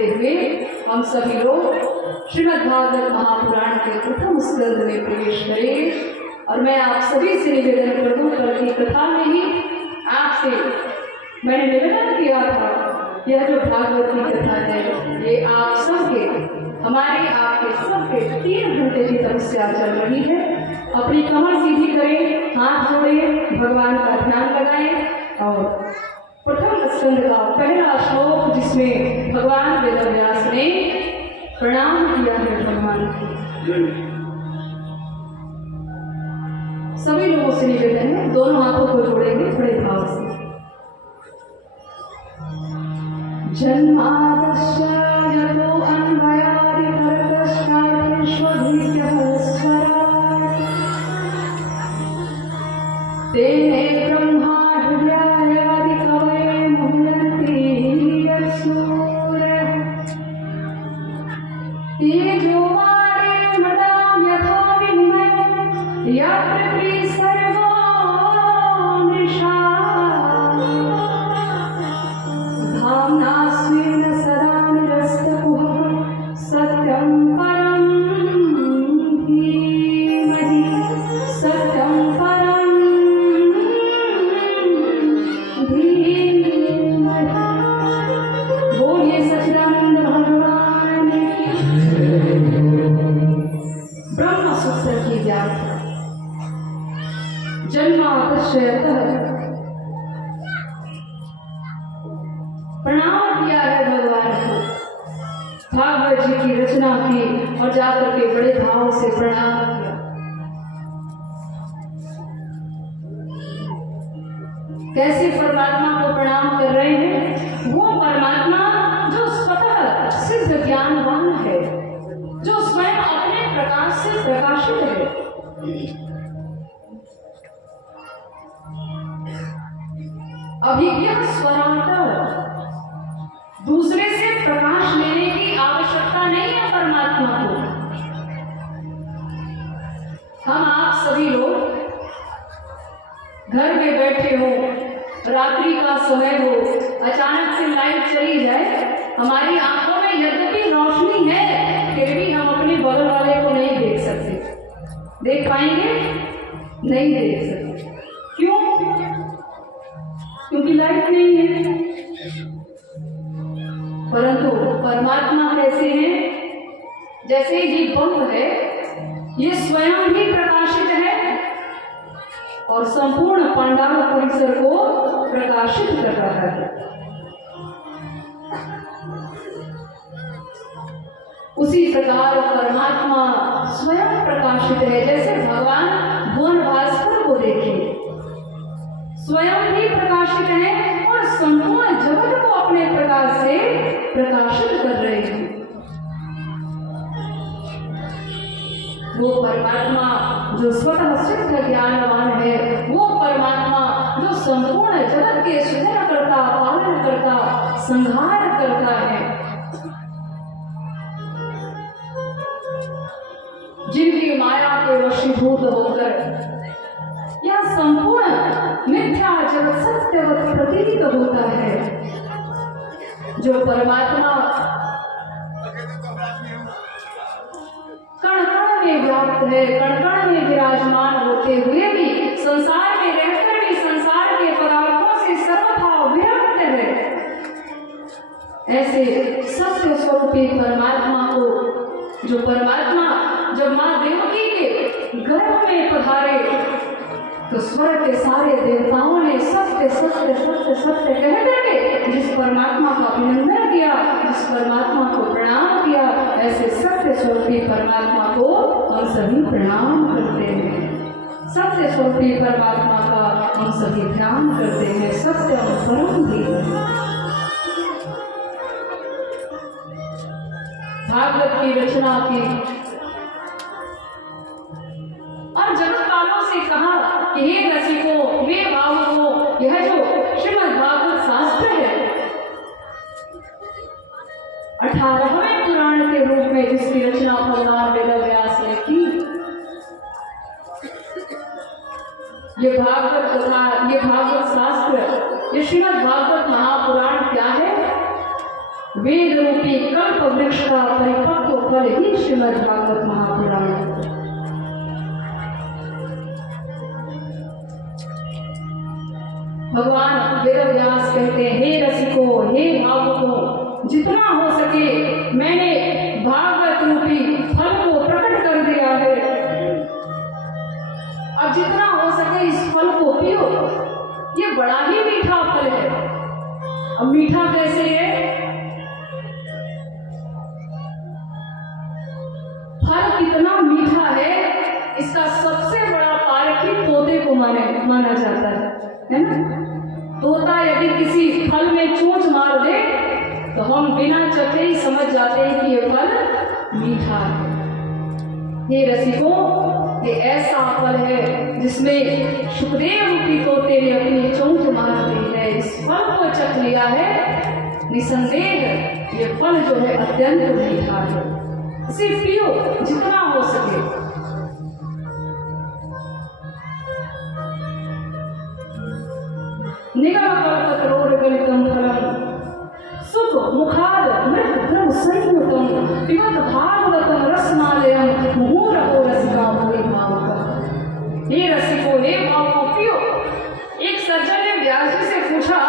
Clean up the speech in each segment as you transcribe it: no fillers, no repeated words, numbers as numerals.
करते हुए हम सभी लोग श्रीमद् भागवत महापुराण के प्रथम स्कंद में प्रवेश करें। और मैं आप सभी से निवेदन कर दूं, कल की कथा में ही आपसे मैंने निवेदन किया था, यह जो भागवत की कथा है ये आप सबके, हमारे आपके सबके 3 घंटे की तपस्या चल रही है। अपनी कमर सीधी करें, हाथ जोड़ें, भगवान का ध्यान लगाएं और प्रथम स्कंद का पहला श्लोक जिसमें भगवान वेदव्यास ने प्रणाम किया है भगवान को, सभी लोगों से निवेदन है, दोनों हाथों को जोड़ेंगे बड़े भाव से। जन्मादस्य यतो अन्वयादि तर्कश्चार्थेष्वभिज्ञः स्वराट् तेने ब्रह्मा हृदयादि कवये मुह्यन्ति यत्सूरयः तेजोवारे मृडां यथा विनिमयो यत्र सर्वो मृषा धाम्ना स्वेन सदा निरस्तकुहकं सत्यं परं धीमहि सत्यं परं धीमहि। बोलिए सच्चिदानंद भगवान ब्रह्म सूत्र की व्याख्या। जन्मादश्यतः प्रणाम किया है भगवान को, भागवत जी की रचना की और जाकर के बड़े भाव से प्रणाम किया। कैसे परमात्मा को प्रणाम कर रहे हैं? वो परमात्मा जो स्वतः सिद्ध ज्ञानवान है, जो स्वयं अपने प्रकाश से प्रकाशित है। अभिज्ञ स्वराट, दूसरे से प्रकाश लेने की आवश्यकता नहीं है परमात्मा को। हम आप सभी लोग घर में बैठे हो, रात्रि का समय हो, अचानक से लाइट चली जाए, हमारी आंखों में यद्यपि रोशनी है फिर भी हम अपने बगल वाले को नहीं देख सकते। देख पाएंगे? नहीं देख सकते। क्यों? क्योंकि लाइट नहीं है। परंतु परमात्मा कैसे हैं? जैसे ये बल्ब है, ये स्वयं भी प्रकाशित है और संपूर्ण पांडाल परिसर को प्रकाशित कर रहा है। उसी प्रकार परमात्मा स्वयं प्रकाशित है। जैसे भगवान भुवन भास्कर को देखिए, स्वयं भी प्रकाशित है और संपूर्ण जगत को अपने प्रकाश से प्रकाशित कर रहे हैं। वो परमात्मा जो स्वतः सिद्ध ज्ञानवान है, वो परमात्मा जो संपूर्ण जगत के सृजन करता, पालन करता, संहार करता है, जिनकी माया के वशीभूत होकर यह संपूर्ण मिथ्या जगत सत्यवत प्रतीत होता है। जो परमात्मा कण कण में व्याप्त है, कण कण में विराजमान होते हुए भी, संसार में रहकर भी संसार के पदार्थों से सर्वथा विरक्त है, ऐसे सत्य स्वरूपी परमात्मा को, जो परमात्मा जब मां देवकी के गर्भ में पधारे तो स्वर्ग के सारे देवताओं ने सत्य सत्य सत्य सत्य कह करके जिस परमात्मा का अभिनंदन किया, जिस परमात्मा को प्रणाम किया, ऐसे सत्य स्वरूपी परमात्मा को हम सभी प्रणाम करते हैं। सत्य स्वरूपी परमात्मा का हम सभी ध्यान करते हैं। सत्य और परम भी भागवत की रचना की और जगत कालों से कहा कि हे रसिकों, वे भावुकों, यह जो श्रीमद् भागवत शास्त्र है 18वें पुराण के रूप में जिसकी रचना भगवान वेदव्यास ने की, ये भागवत कथा, ये भागवत शास्त्र, ये श्रीमद् भागवत महापुराण क्या है? वेद रूपी कल्प वृक्ष का परिपक्व फल ही श्रीमद् भागवत महापुराण। भगवान वेदव्यास कहते हैं, हे रसिको, हे भावुकों, जितना हो सके मैंने भागवत रूपी फल को प्रकट कर दिया है। अब जितना हो सके इस फल को पियो। ये बड़ा ही मीठा फल है। अब मीठा कैसे है? फल कितना मीठा है इसका सबसे बड़ा पारखी तोते को माना जाता है ना। तोता यदि किसी फल में चोंच मार दे तो हम बिना चखे ही समझ जाते हैं कि ये फल मीठा है। हे रसिकों, ये ऐसा फल है जिसमें शुकदेव रूपी तोते ने अपनी चोंच मार दी है। इस फल को चख लिया है, निसंदेह ये फल जो है अत्यंत मीठा है। इसे पियो जितना हो सके। निगम कल्पतरोर्गलितं फलम् सुख मुखाद मृत ब्रह्म संयुतम पिबत भागवतम रसमालयम मुहुरहो रसिका भवे भावुका। हे रसिको, हे भावुकों, पियो। एक सज्जन ने व्यास जी से पूछा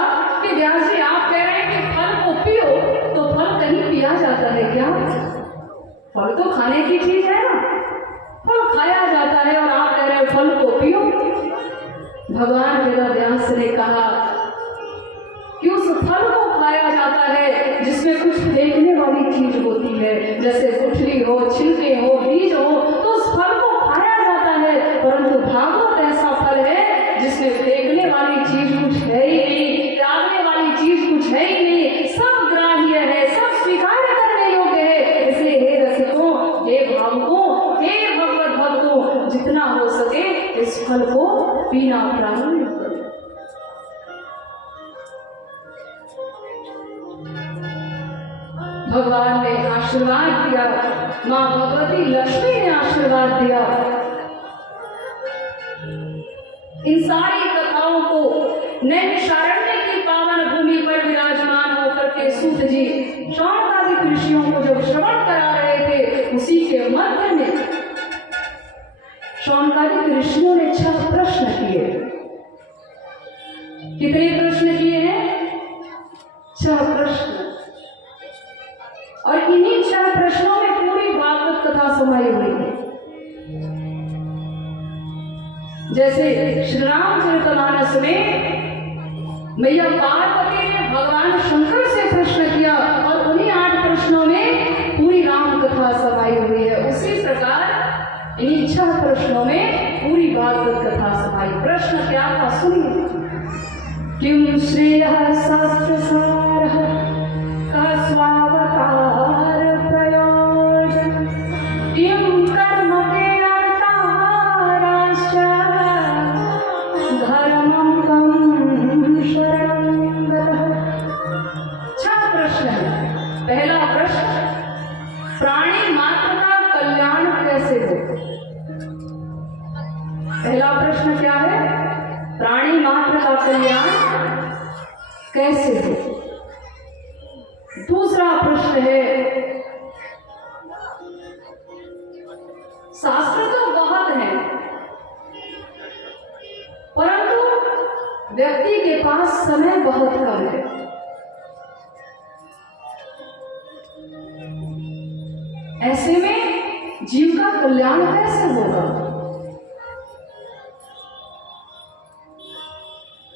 कि व्यास जी, आप कह रहे हैं कि फल को पियो, तो फल कहीं पिया जाता है क्या? फल तो खाने की चीज है ना, फल खाया जाता है और आप कह रहे हैं फल को पियो। भगवान वेदव्यास ने कहा कि उस फल को खाया जाता है जिसमें कुछ फेंकने वाली चीज होती है, जैसे गुठली हो, छिलके हो, बीज हो, तो उस फल को खाया जाता है। परंतु भागवत ऐसा फल है जिसमें फेंकने वाली चीज कुछ है ही नहीं, त्यागने वाली चीज कुछ है ही नहीं, सब ग्राह्य है, सब स्वीकार करने योग्य है। इसलिए हे रसिकों, हे भावुकों, हे भगवत भक्तों, जितना हो सके इस फल को पीना प्रारंभ करो। भगवान ने आशीर्वाद दिया, मां भगवती लक्ष्मी ने आशीर्वाद दिया। इन सारी कथाओं को नैमिषारण्य की पावन भूमि पर विराजमान होकर के सूत जी शौनकादिक ऋषियों को जब श्रवण करा रहे थे, उसी के मध्य में शौनकादिक ऋषियों ने 6 प्रश्न किए। कितने प्रश्न किए हैं? 6 प्रश्न। और इन्हीं 6 प्रश्नों में पूरी भागवत कथा समाई हुई है। जैसे श्री रामचरितमानस में मैया पार्वती ने भगवान शंकर से प्रश्न किया और उन्हीं 8 प्रश्नों में पूरी राम कथा समाई हुई है। उसी प्रकार इन्हीं 6 प्रश्नों में पूरी भागवत कथा समाई। प्रश्न क्या था सुनिए। किम श्रेयः शास्त्रसारः का स्वावतार प्रयोजन किम कर्म के अवताराश्च धर्मं कं शरणं गतः। 6 प्रश्न है। पहला प्रश्न, प्राणी मात्र का कल्याण कैसे हो? पहला प्रश्न क्या है? प्राणी मात्र का कल्याण कैसे हो? दूसरा प्रश्न है, शास्त्र तो बहुत है परंतु व्यक्ति के पास समय बहुत कम है। ऐसे में जीव का कल्याण कैसे होगा?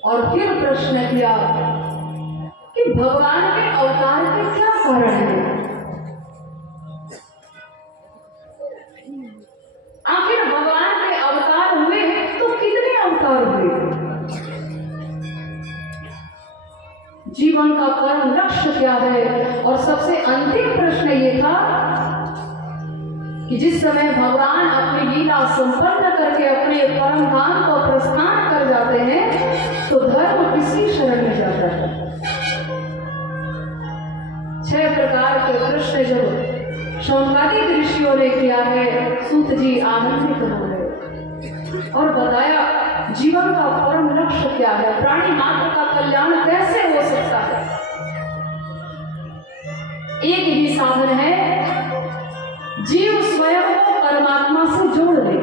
और फिर प्रश्न किया कि भगवान के अवतार के क्या कारण है? आखिर भगवान के अवतार हुए तो कितने अवतार हुए? जीवन का परम लक्ष्य क्या है? और सबसे अंतिम प्रश्न ये था कि जिस समय भगवान अपनी लीला संपन्न करके अपने परम धाम को प्रस्थान कर जाते हैं तो धर्म किसी शरण में जाता है। 6 प्रकार के प्रश्न जब शौनकादिक ऋषियों ने किया है, सूत जी आनंदित हो गए और बताया जीवन का परम लक्ष्य क्या है, प्राणी मात्र का कल्याण कैसे हो सकता है। एक ही साधन है, जीव स्वयं को परमात्मा से जोड़ ले,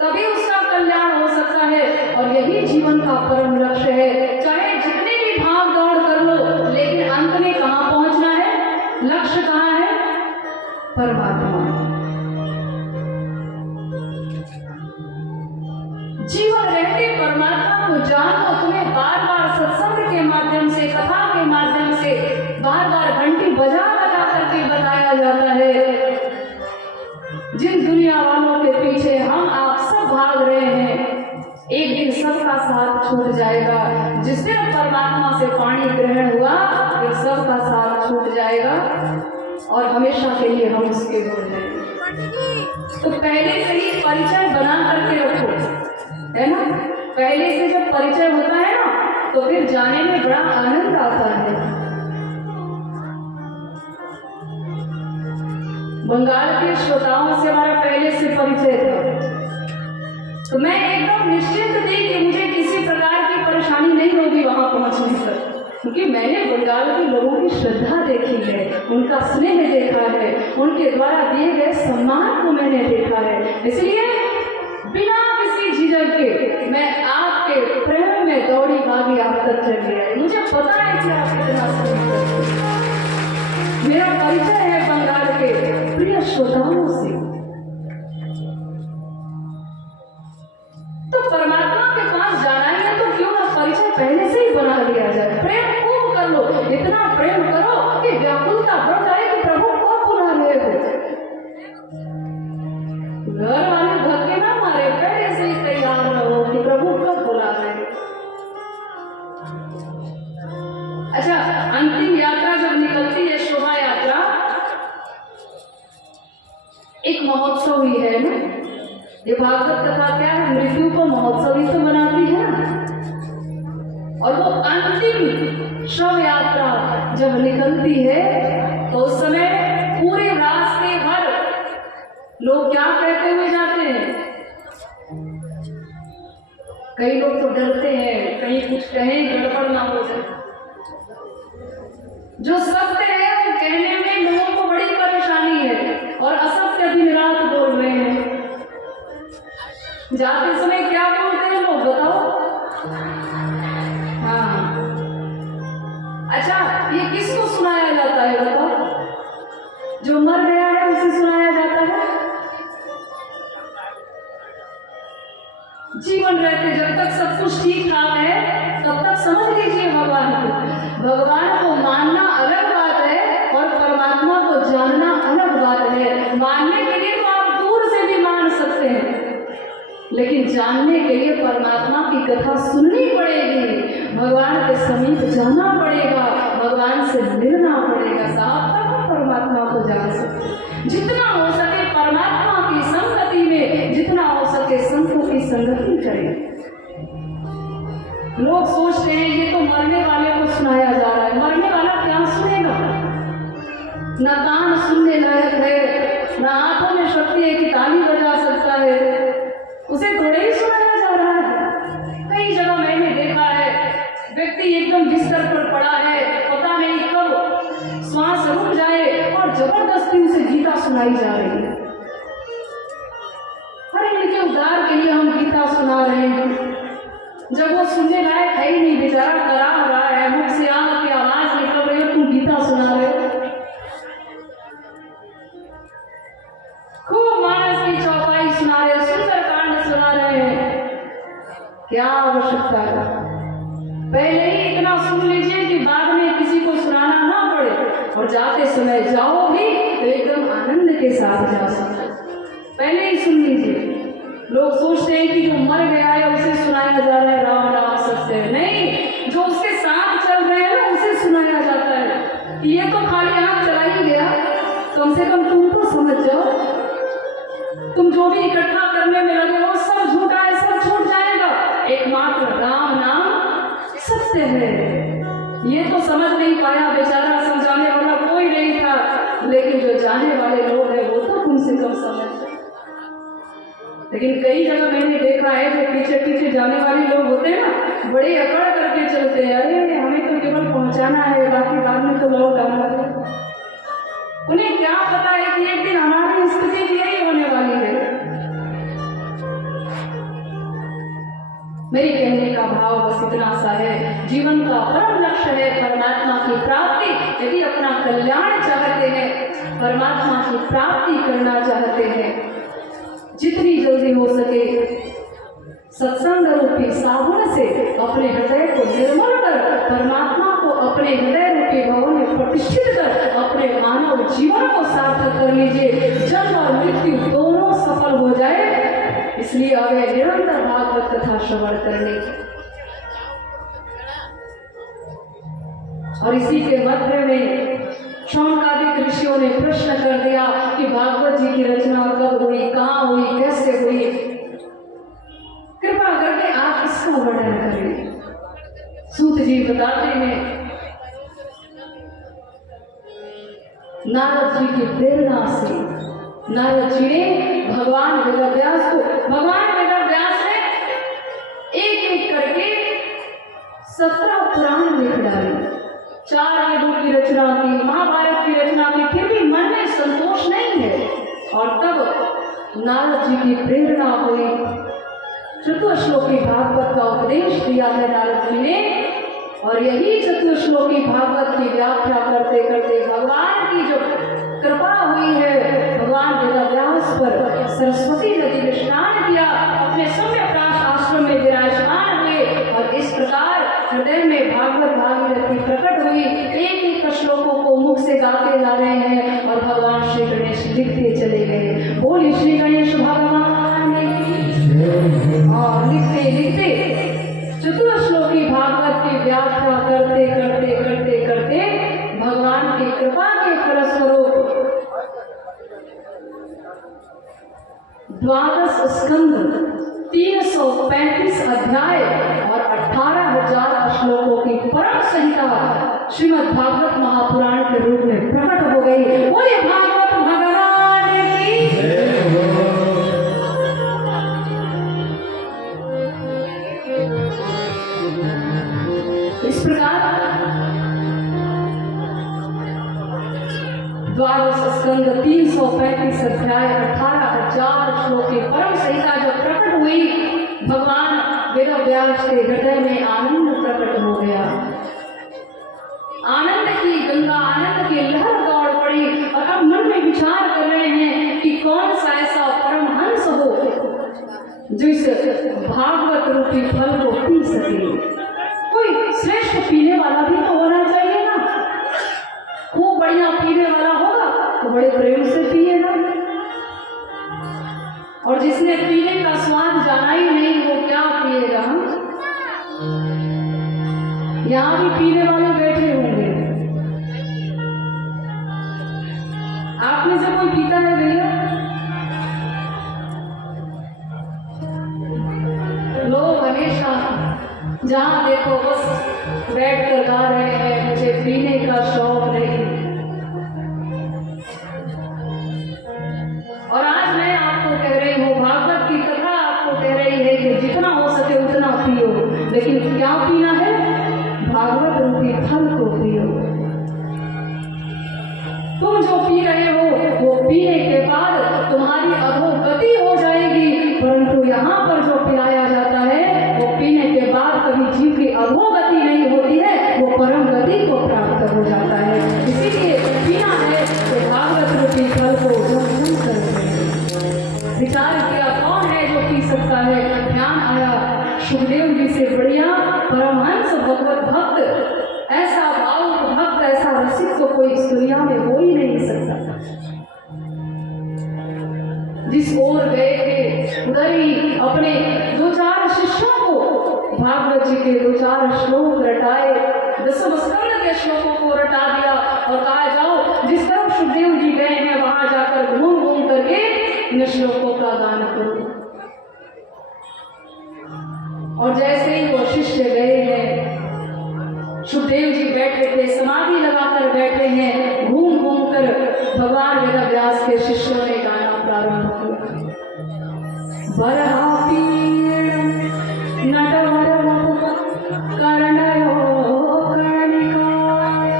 तभी उसका कल्याण हो सकता है। और यही जीवन का परम लक्ष्य है। चाहे जितनी भी भाग दौड़ कर लो, लेकिन अंत में कहाँ पहुंचना है? लक्ष्य कहाँ है? परमात्मा। जीवन रहते परमात्मा को जानो। तुम्हें बार बार सत्संग के माध्यम से, कथा के माध्यम से, बार बार घंटी बजा बजा करके बताया जाता है। जिन दुनिया वालों के पीछे हम आप सब भाग रहे हैं, एक दिन सबका साथ छूट जाएगा। जिस दिन परमात्मा से पानी ग्रहण हुआ, फिर सबका साथ छूट जाएगा और हमेशा के लिए हम उसके हो जाएंगे। तो पहले से ही परिचय बना करके रखो, है ना। पहले से जब परिचय होता है ना, तो फिर जाने में बड़ा आनंद आता है। बंगाल के श्रोताओं से हमारा पहले से परिचय था, तो मैं एकदम निश्चिंत थी कि मुझे किसी प्रकार की परेशानी नहीं होगी वहां पहुंचने पर, क्योंकि मैंने बंगाल के लोगों की श्रद्धा देखी है, उनका स्नेह देखा है, उनके द्वारा दिए गए सम्मान को मैंने देखा है। इसलिए बिना किसी झिझक के मैं आपके प्रेम में दौड़ी भागी आप तक चली आई। मुझे पता है कि आप कितना स्नेह करते हैं। मेरा परिचय है बंगाल के प्रिय श्रोताओं से। तो परमात्मा के पास जाना ही है, तो क्यों ना परिचय पहले से ही बना लिया जाए। प्रेम खूब कर लो, इतना प्रेम करो कि व्याकुलता बढ़ जाए कि प्रभु कब बुला रहे हो। घर वाले धक्के ना मारे, पहले से ही तैयार रहो कि प्रभु कब बुला रहे हैं। अच्छा, अंतिम यात्रा जब निकलती है, शोभा यात्रा, एक महोत्सव ही है ना। ये भागवत कथा क्या है? मृत्यु को महोत्सव ही तो बनाती है ना। और वो अंतिम शव यात्रा जब निकलती है, तो उस समय पूरे रास्ते भर लोग क्या कहते हुए जाते हैं? कई लोग तो डरते हैं, कहीं कुछ कहें गड़बड़ ना हो जाए। जो सत्य है वो कहने में लोगों को बड़ी परेशानी है, और असत्य दिन रात बोल रहे हैं। जाते समय क्या बोलते हैं लोग, बताओ? हाँ, अच्छा, ये किसको सुनाया जाता है बताओ? जो मर गया है उसे सुनाया जाता है। जीवन रहते जब तक सब कुछ ठीक ठाक है, तब तक समझ लीजिए भगवान को मानना अलग बात है, और परमात्मा को जानना अलग बात है। मानने के लिए तो आप दूर से भी मान सकते हैं, लेकिन जानने के लिए परमात्मा की कथा सुननी पड़ेगी, भगवान के समीप जाना पड़ेगा, भगवान से मिलना पड़ेगा, साहब, तब हम परमात्मा को जान सकते हैं। जितना हो सके परमात्मा की संगति में, जितना हो सके संतों की संगति करें। लोग सोचते हैं ये तो मरने वाले को सुनाया जा रहा है। मरने वाला क्या सुनेगा? न कान सुनने लायक है, न हाथों में शक्ति है कि ताली बजा सकता है, उसे थोड़े ही सुनाया जा रहा है। कई जगह मैंने देखा है, व्यक्ति एकदम बिस्तर पर पड़ा है, पता नहीं कब श्वास रुक जाए, और जबरदस्ती उसे गीता सुनाई जा रही है। अरे इनके उद्धार के लिए हम गीता सुना रहे हैं, जब वो सुनने लायक है ही नहीं, बेचारा करा रहा है, मुख से आग की आवाज निकल रही है, तुम गीता सुना रहे हो। खूब मानस की चौपाई सुना रहे हो, सुंदरकांड सुना रहे हैं, क्या आवश्यकता है? पहले ही इतना सुन लीजिए कि बाद में किसी को सुनाना ना पड़े, और जाते समय जाओ भी तो एकदम आनंद के साथ जा सकते। पहले ही सुन लीजिए। लोग सोचते हैं कि जो मर गया है उसे सुनाया जा रहा है राम राम सत्य, नहीं, जो उसके साथ चल रहे हैं ना उसे सुनाया जाता है। ये तो खाली आंख चला ही गया, कम से कम तुम तो समझ जाओ, तुम जो भी इकट्ठा करने में लगे हो सब झूठा है, सब छूट जाएगा, एकमात्र राम नाम सत्य है। ये तो समझ नहीं पाया बेचारा, समझाने वाला कोई नहीं था, लेकिन जो जाने वाले लोग हैं वो तो कम से कम समझ जाए। लेकिन कई जगह मैंने देखा है जो पीछे पीछे जाने वाले लोग होते हैं ना, बड़े अकड़ करके चलते हैं, अरे हमें तो केवल पहुंचाना है, बाकी बाद में तो लौट आना है। उन्हें क्या पता है कि एक दिन हमारी स्थिति भी यही होने वाली है। मेरे कहने का भाव बस इतना सा है, जीवन का परम लक्ष्य है परमात्मा की प्राप्ति। यदि अपना कल्याण चाहते हैं, परमात्मा की प्राप्ति करना चाहते हैं, जितनी जल्दी हो सके सत्संग रूपी साबुन से अपने हृदय को निर्मल कर, परमात्मा को अपने हृदय रूपी भवन में प्रतिष्ठित कर अपने मानव जीवन को सार्थक कर लीजिए। जन्म और मृत्यु दोनों सफल हो जाए, इसलिए आगे निरंतर भागवत कथा श्रवण करने की। और इसी के मध्य में शौनकादिक ऋषियों ने प्रश्न कर दिया कि भागवत जी की रचना कब हुई, कहाँ हुई, कैसे हुई। कृपा करके आप इसका वर्णन करें। सूत जी बताते हैं, नारद जी की प्रेरणा से नारद जी ने भगवान वेदव्यास ने एक एक करके 17 पुराण लिख डाले। 4 वेदों की रचना की, महाभारत की रचना की, फिर भी मन में संतोष नहीं है। और तब नारद जी की प्रेरणा हुई, चतुश्लोकी भागवत का उपदेश दिया है नारद जी ने। और यही चतुश्लोकी भागवत की व्याख्या करते करते भगवान की जो कृपा हुई है, भगवान वेदव्यास पर सरस्वती नदी में स्नान किया, अपने सौम्यप्राश आश्रम में विराजमान हुए और इस प्रकार हृदय में भागवत भागीरथी प्रकट हुई। एक एक श्लोकों को मुख से गाते जा रहे हैं और भगवान श्री गणेश लिखते चले गए। बोलिए श्री गणेश भगवान की। और लिखते लिखते चतुश्लोकी भागवत की व्याख्या करते करते करते करते भगवान की कृपा के फलस्वरूप 12 स्कंद, 335 अध्याय और 18,000 श्लोकों की परम संहिता श्रीमद् भागवत महापुराण के रूप में प्रकट हो गई। बोलिए भागवत भगवान की। इस प्रकार 12 स्कंद, 335 अध्याय, 18,000 श्लोक की परम संहिता जो प्रकट हुई, भगवान वेदव्यास के हृदय में आनंद प्रकट हो गया। आनंद की गंगा, आनंद की लहर दौड़ पड़ी और अब मन में विचार कर रहे हैं कि कौन सा ऐसा परमहंस हो जो इस भागवत रूपी फल को पी सके। कोई श्रेष्ठ पीने वाला भी तो होना चाहिए ना। खूब बढ़िया पीने वाला होगा तो बड़े प्रेम से पिएगा, और जिसने पीने का स्वाद जाना ही नहीं वो क्या पिएगा। यहाँ भी पीने वाले बैठे होंगे, आप में से कोई पीता है भैया? लोग हमेशा जहाँ देखो बस बैठ कर गा रहे हैं, मुझे पीने का शौक नहीं। और आज मैं आपको कह रही हूँ, भागवत की कथा आपको कह रही है कि जितना हो सके उतना पियो, लेकिन क्या पीना है? भागवत रूपी फल को पियो। तुम जो पी रहे हो वो पीने के बाद तुम्हारी अधोगति हो जाएगी, परंतु यहाँ पर जो पिलाया जाता है वो पीने के बाद कभी जीव की अधोगति नहीं होती है, वो परम गति को प्राप्त हो जाता है। इसीलिए पीना है तो भागवत रूपी फल को जम करते हैं। विचार किया कौन है जो पी सकता है? ध्यान आया सुखदेव जी से बढ़िया परमहंस भगवत भक्त, ऐसा भावुक भक्त, ऐसा रसिक तो कोई इस दुनिया में हो ही नहीं सकता। जिस ओर गए थे उधर ही अपने 2-4 शिष्यों को भागवत जी के 2-4 श्लोक रटाए, 10 स्कंद के श्लोकों को रटा दिया और कहा जाओ जिस तरफ सुखदेव जी गए हैं वहां जाकर घूम घूम करके इन श्लोकों का गान करो। और जैसे ही वो शिष्य गए हैं, सुखदेव जी बैठे थे, समाधि लगाकर बैठे हैं, घूम घूम कर भगवान वेदव्यास के शिष्यों ने गाना प्रारंभ किया। वरापीण नटवरवपुः कर्णयो कर्णिकाय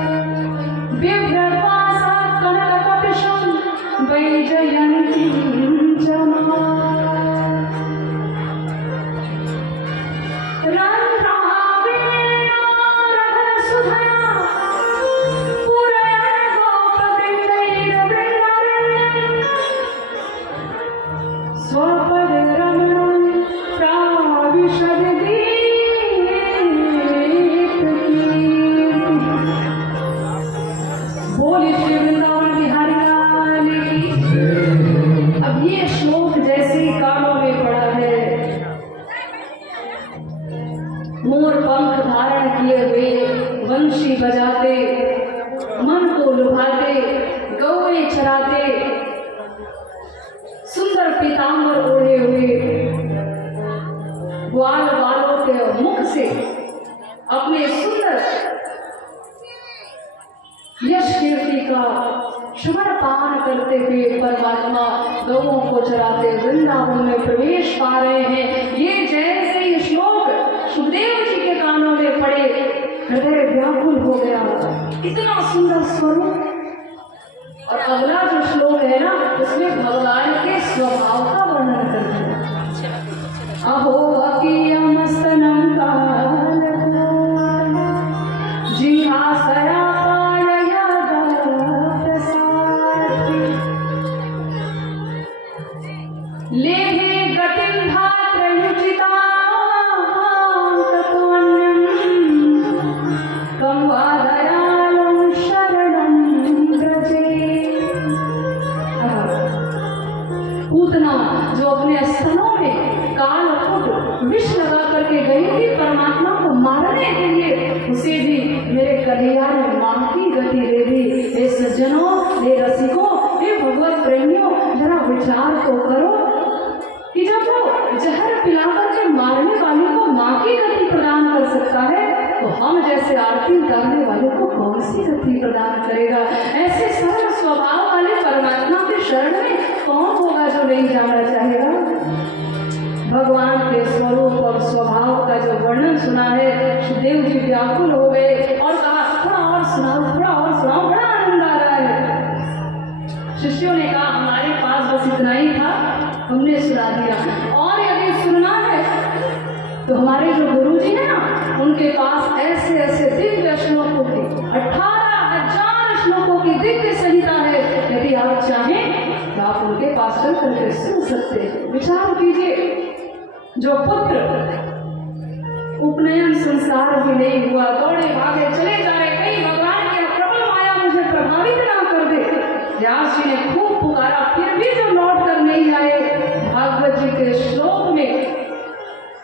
बिभ्रद्वासा कनककपिशं वैजयन्तीं जमाय मोर पंख धारण किए हुए वंशी बजाते, मन को लुभाते, गौएं चराते, सुंदर पीतांबर ओढ़े हुए, ग्वाल वालों के मुख से अपने सुंदर यश कीर्ति का शुभर पान करते हुए परमात्मा गौओं को चराते वृंदावन में प्रवेश पा रहे हैं। ये जैसे ही श्लोक सुखदेव जी के कानों में पड़े, हृदय व्याकुल हो गया। इतना सुंदर स्वरूप। और अगला जो श्लोक है ना, उसमें भगवान के स्वभाव का वर्णन करते हैं। अहो अकीयमस्तनं कालको जिहासया लेहे गतिं धात्रयुचितां तत्त्वन्यं कं वा दयालं शरणं व्रजे। पूतना जो अपने स्तनों में कालकूट विष लगा करके गई थी परमात्मा को मारने के लिए, उसे भी मेरे कन्हैया ने मां की गति दे दी। हे सज्जनों, हे रसिकों, हे भगवत प्रेमियों, जरा विचार तो करो कि जब वो जहर पिलाकर के मारने वाले को मां की गति प्रदान कर सकता है, तो हम जैसे आरती उतारने वाले को कौन सी गति प्रदान करेगा। ऐसे सरल स्वभाव वाले परमात्मा के शरण में कौन होगा जो नहीं जाना चाहेगा। भगवान के स्वरूप और स्वभाव का जो वर्णन सुना है, सुखदेव जी व्याकुल हो गए और कहा थोड़ा और सुनाओ, थोड़ा और सुनाओ, बड़ा आनंद आ रहा है। शिष्यों ने कहा हमारे पास बस इतना ही था, हमने सुना दिया, और यदि सुनना है तो हमारे जो गुरु जी है ना, उनके पास ऐसे ऐसे दिव्य श्लोकों की 18,000 श्लोकों की दिव्य संहिता है। यदि आप चाहें तो आप उनके पास चल करके सुन सकते हैं। विचार कीजिए, जो पुत्र उपनयन संस्कार भी नहीं हुआ, दौड़े भागे चले जा रहे, कहीं भगवान की प्रबल माया मुझे प्रभावित ना कर दे। व्यास जी ने खूब पुकारा, फिर भी जो लौट कर नहीं आए। भागवत जी के श्लोक में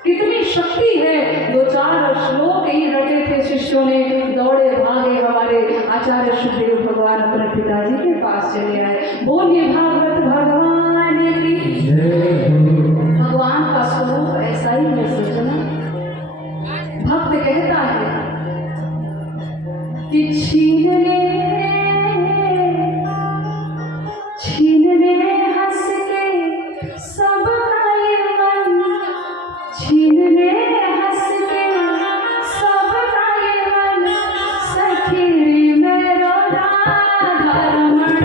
कितनी शक्ति है। 2-4 श्लोक ही रटे थे शिष्यों ने, दौड़े भागे हमारे आचार्य सुखदेव भगवान अपने पिताजी के पास चले आए। बोलिए भागवत भगवान की। भगवान का स्वरूप ऐसा ही है सज्जनों। भक्त कहता है कि छीन ले हंस के सब ये मन, छीन ले हंस के सब ये मन, सखी मेरो राधा रमण।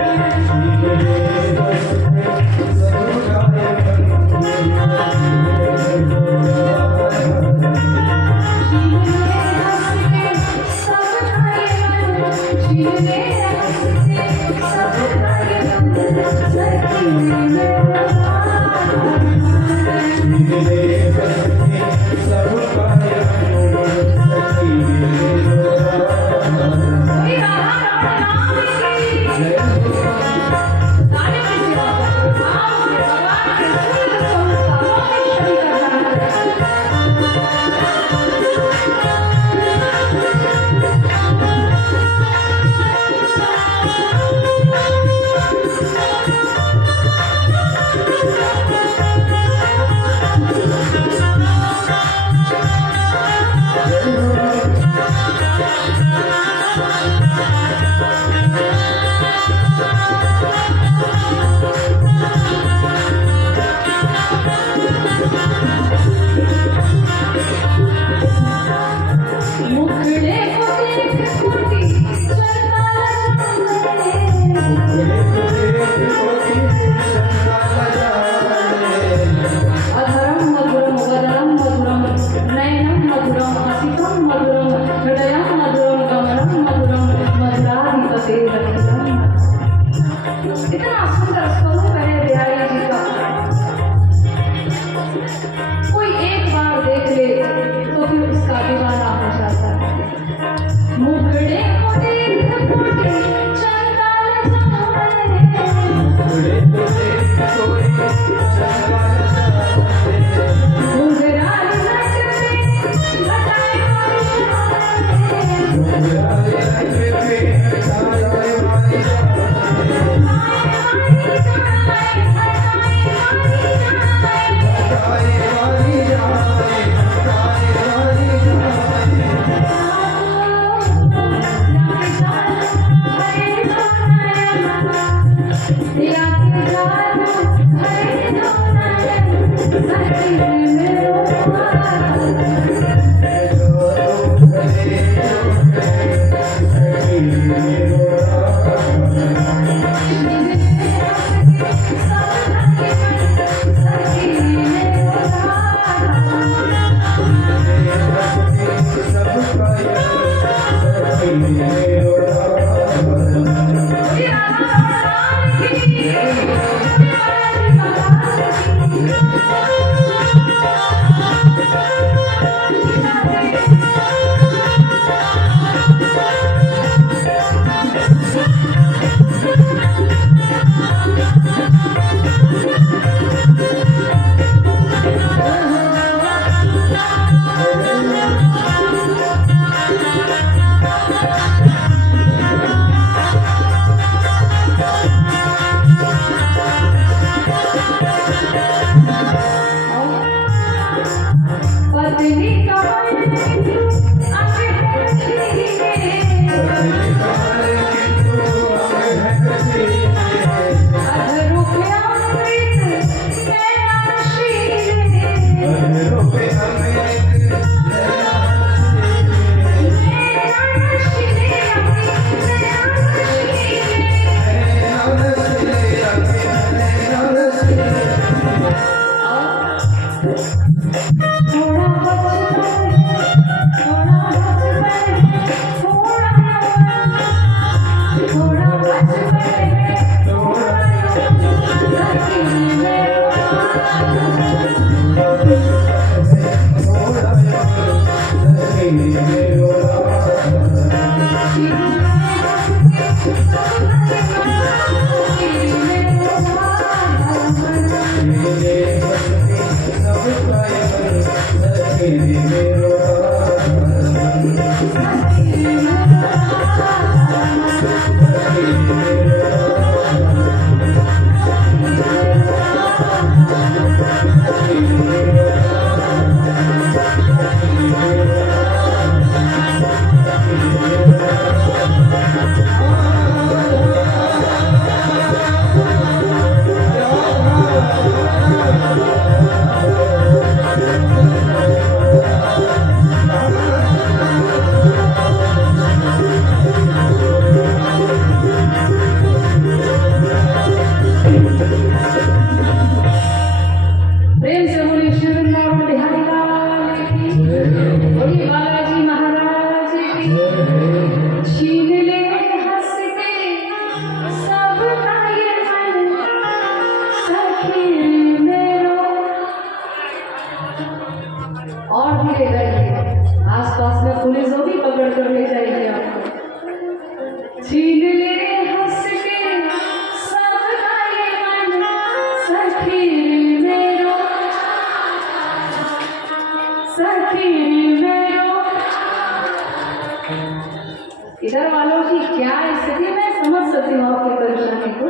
इधर वालों की क्या स्थिति मैं समझ सकती हूँ आपकी परेशानी को।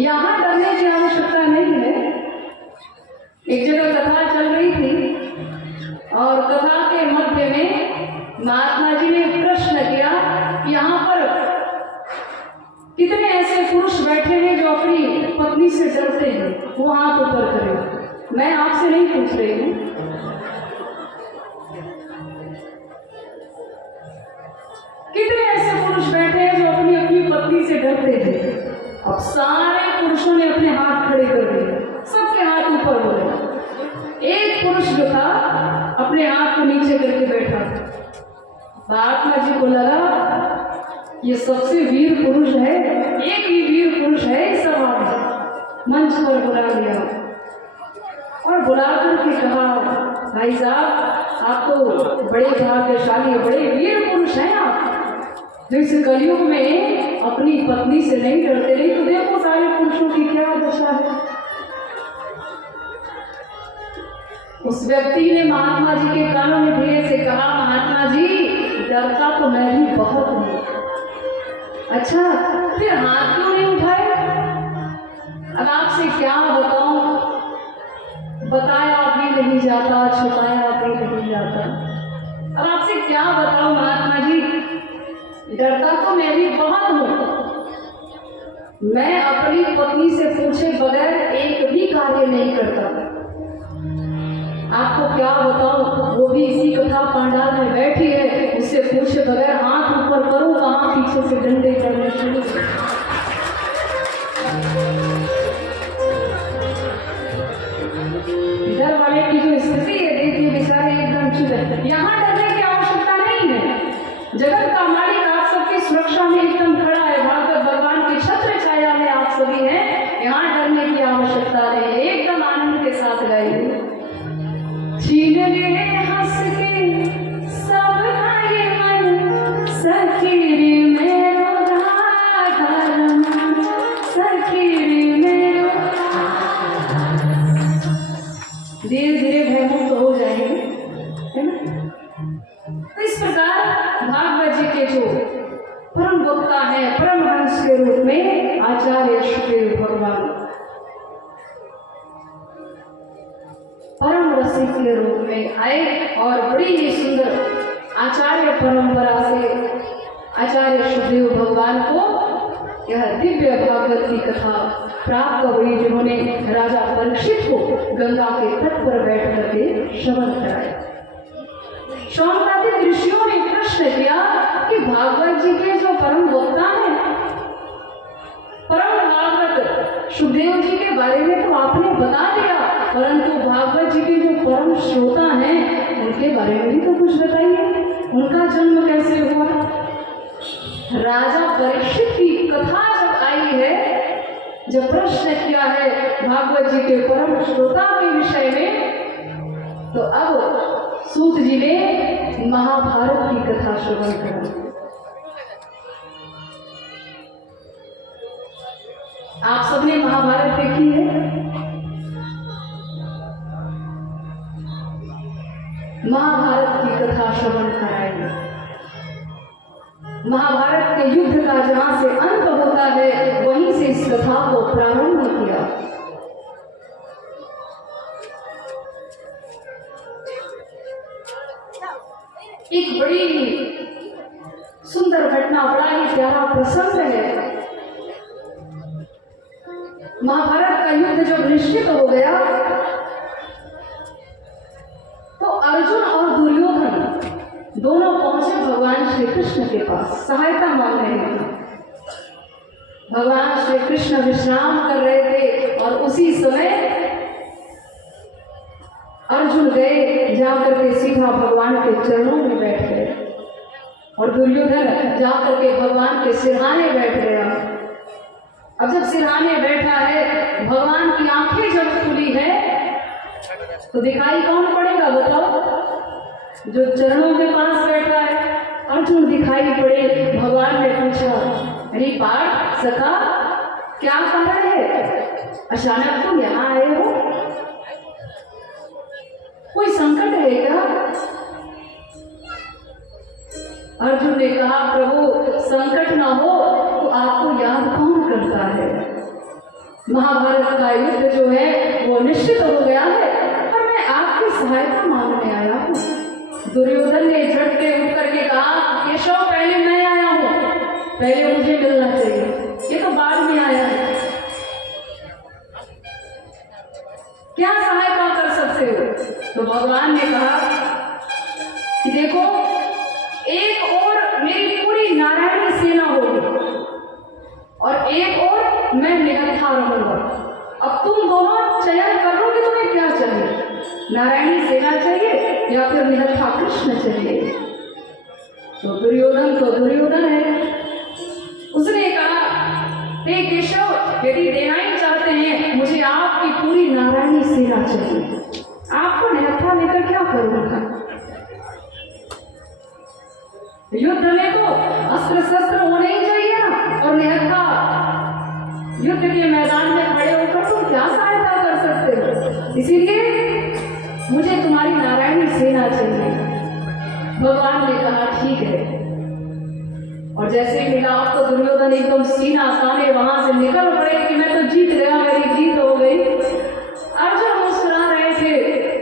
यहाँ डरने की आवश्यकता नहीं है। एक जगह कथा चल रही थी और कथा के मध्य में महात्मा जी ने प्रश्न किया कि यहाँ पर कितने ऐसे पुरुष बैठे हैं जो अपनी पत्नी से डरते हैं, वो हाथ ऊपर करें। मैं आपसे नहीं पूछ रही हूँ, कितने ऐसे पुरुष बैठे हैं जो अपनी अपनी पत्नी से डरते हैं। अब सारे पुरुषों ने अपने हाथ खड़े कर दिए, सबके हाथ ऊपर हो गए। एक पुरुष जो था अपने हाथ को नीचे करके बैठा। महात्मा जी को लगा ये सबसे वीर पुरुष है, एक ही वीर पुरुष है इस सभा में। मंच पर बुला लिया और बुलाकर के कहा, भाई साहब आप तो बड़े भाग्यशाली, बड़े वीर पुरुष हैं आप, जो इस कलयुग में अपनी पत्नी से नहीं डरते। नहीं तो देखो सारे पुरुषों की क्या दशा है। उस व्यक्ति ने महात्मा जी के कानों में धीरे से कहा, महात्मा जी डरता तो मैं भी बहुत हूँ। अच्छा फिर हाथ क्यों नहीं उठाए? अब आपसे क्या बताऊं, बताया भी नहीं जाता, छुपाया भी नहीं जाता। अब आपसे क्या बताऊं महात्मा जी, डरता तो मैं भी बहुत हूँ। मैं अपनी पत्नी से पूछे बगैर एक भी कार्य नहीं करता। आपको क्या बताऊं, वो भी इसी कथा पंडाल में बैठी है, उससे पूछे बगैर हाथ ऊपर करूं कहाँ पीछे से डंडे करने शुरू। इधर वाले की जो स्थिति है देखिए, बेचारे एकदम चुप है। यहाँ डरने की आवश्यकता नहीं है। जगत का मालिक आप सबकी सुरक्षा में एकदम खड़ा है, भागवत भगवान की छत्र छाया है, आप सभी हैं। यहाँ डरने की आवश्यकता नहीं है। एकदम आनंद के साथ गाइए। छीन ले हंस के सबका ये मन, सखी मेरो राधा, सखी मेरो। धीरे धीरे भयमुक्त हो जाएंगे, है ना। तो इस प्रकार भागवत जी के जो परम वक्ता है, परमहंस के रूप में आचार्य शुकदेव भगवान, परम रसिक के रूप में आए और बड़ी ही सुंदर आचार्य परंपरा से आचार्य शुकदेव भगवान को यह दिव्य भागवत की कथा प्राप्त हुई, जिन्होंने राजा परीक्षित को गंगा के तट पर बैठ करके श्रवण कराया। शौनकादिक ऋषियों ने प्रश्न किया कि भागवत जी के जो परम वक्ता हैं, परम भागवत शुकदेव जी के बारे में तो आपने बता दिया, परंतु भागवत जी के जो परम श्रोता हैं उनके बारे में भी तो कुछ बताइए। उनका जन्म कैसे हुआ? राजा परीक्षित की कथा जब आई है, जब प्रश्न किया है भागवत जी के परम श्रोता के विषय में, तो अब सूत जी ने महाभारत की कथा श्रवण करी। आप सबने महाभारत देखी है? महाभारत की कथा श्रवण कराएंगे। महाभारत के युद्ध का जहां से अंत होता है वहीं से इस कथा को प्रारंभ किया। एक बड़ी सुंदर घटना, बड़ा ही प्यारा प्रसंग है। महाभारत का युद्ध जब निश्चित हो गया तो अर्जुन और दुर्योधन दोनों पहुंचे भगवान श्री कृष्ण के पास सहायता मांगने में। भगवान श्री कृष्ण विश्राम कर रहे थे और उसी समय अर्जुन गए, जाकर के सीधा भगवान के चरणों में बैठ गए और दुर्योधन जाकर के भगवान के सिरहाने बैठ गया। अब जब सिरहाने बैठा है, भगवान की आंखें जब खुली है तो दिखाई कौन पड़ेगा बताओ? जो चरणों के पास बैठा है अर्जुन दिखाई पड़े। भगवान ने पूछा, अरे पार्थ सखा क्या कर रहे हैं? अचानक तुम यहाँ आए हो, कोई संकट है क्या? अर्जुन ने कहा, प्रभु संकट ना हो तो आपको याद कौन करता है? महाभारत का युद्ध जो है वो निश्चित हो गया है और मैं आपकी सहायता मांगने आया हूँ। दुर्योधन ने झट के उठ करके कहा, केशव पहले मैं आया हूँ, पहले मुझे मिलना चाहिए, ये तो बाद में आया है, क्या सहायता कर सकते हो? तो भगवान ने कहा कि देखो, एक और मेरी पूरी नारायणी सेना होगी और एक और मैं निहत्था रहूंगा। अब तुम दोनों चयन कर लो कि तुम्हें क्या चाहिए, नारायणी सेना चाहिए या फिर निहत्था कृष्ण चाहिए? तो दुर्योधन है, उसने कहा, हे केशव यदि देना ही चाहते हैं मुझे आपकी पूरी नारायणी सेना चाहिए, आपको निहत्था लेकर क्या करूंगा? युद्ध में तो अस्त्र शस्त्र होने ही चाहिए ना, और निहत्था युद्ध के मैदान में खड़े होकर तुम क्या सहायता कर सकते हो? इसीलिए मुझे तुम्हारी नारायणी सेना चाहिए। भगवान ने कहा ठीक है, और जैसे ही मिला तो दुर्योधन एकदम सीना ताने वहां से निकल पड़े कि मैं तो जीत गया, मेरी जीत हो गई। अर्जुन मुस्कुरा रहे थे,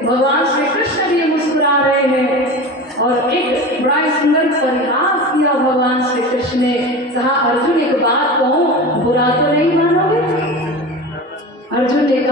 भगवान श्री कृष्ण भी मुस्कुरा रहे हैं और एक बड़ा सुंदर परिहास किया भगवान श्री कृष्ण ने। कहा, अर्जुन एक बात कहूं, बुरा तो नहीं मानोगे? अर्जुन ने कहा,